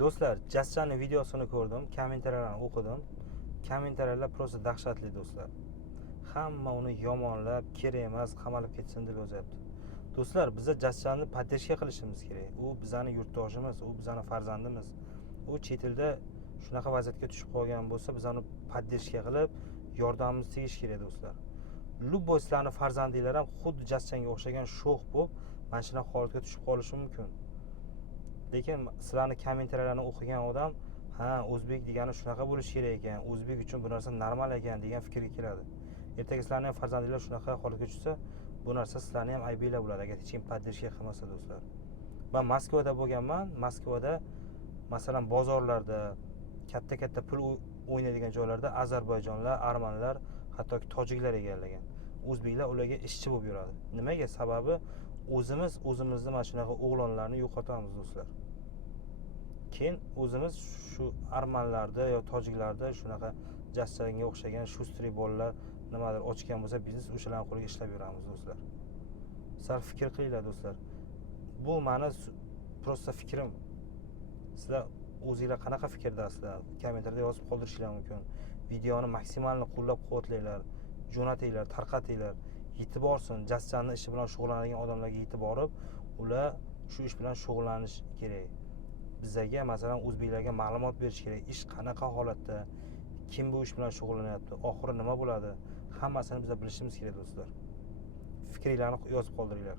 Do'stlar, Jaschanning videosini ko'rdim, kommentariylarni o'qidim. Kommentariylar просто dahshatli do'stlar. Hamma uni yomonlab, kerak emas, qamalib ketsin deb yozyapti. Do'stlar, biza Jaschanni поддержка qilishimiz kerak. U bizani yurtdoshimiz, u bizani farzandimiz. U chet elda shunaqa vaziyatga tushib qolgan bo'lsa, biz uni поддержка qilib, yordamimiz tegish kerak do'stlar. Любой sizlarning farzandinglar ham xuddi Jaschanga o'xshagan sho'x bo'lib, mana shunaqa holatga tushib qolishi mumkin. Lekin sizlarning kommentariyalarni o'qigan odam, ha, o'zbek degani shunaqa bo'lishi kerak ekan, o'zbek uchun bu narsa normal ekan degan fikrga keladi. Ertaga sizlarning ham farzandinglar shunaqa holatga tushsa, bu narsa sizlarning ham aybinglar bo'ladi, agar hech kim поддержка qilmasa do'stlar. Men Moskvada bo'lganman. Moskvada masalan bozorlarda, katta-katta pul o'ynaydigan joylarda Ozarbayjonlar, armanlar, hattoki tojiklar egallagan. O'zbeklar ularga ishchi bo'lib yuradi. Nimaga? Sababi o'zimizni mana shunaqa o'g'lonlarni yo'qotamiz do'stlar. Keyin o'zimiz shu armanlarda yo tojiklarda shunaqa Jaschanga o'xshagan shustri bolalar nimadir ochgan bo'lsa, biznes o'shalarning qo'liga ishlab yuramiz do'stlar. Sal fikr qilinglar do'stlar. Bu meni просто fikrim. Sizlar o'zingizlar qanaqa fikrdasizlar? Kommentariyada yozib qoldirishinglar mumkin. Videoni maksimalni qo'llab-quvvatlanglar, jo'natinglar, tarqatinglar. Yetib borsin, Jaschanning ishi bilan shug'ullanadigan odamlarga yetib borib, ular shu ish bilan shug'ullanish kerak. Bizga masalan o'zbeklarga ma'lumot berish kerak. Ish qanaqa holatda, kim bu ish bilan shug'ullanyapti, oxiri nima bo'ladi? Hammasini biz bilishimiz kerak do'stlar. Fikringizni yozib qoldiringlar.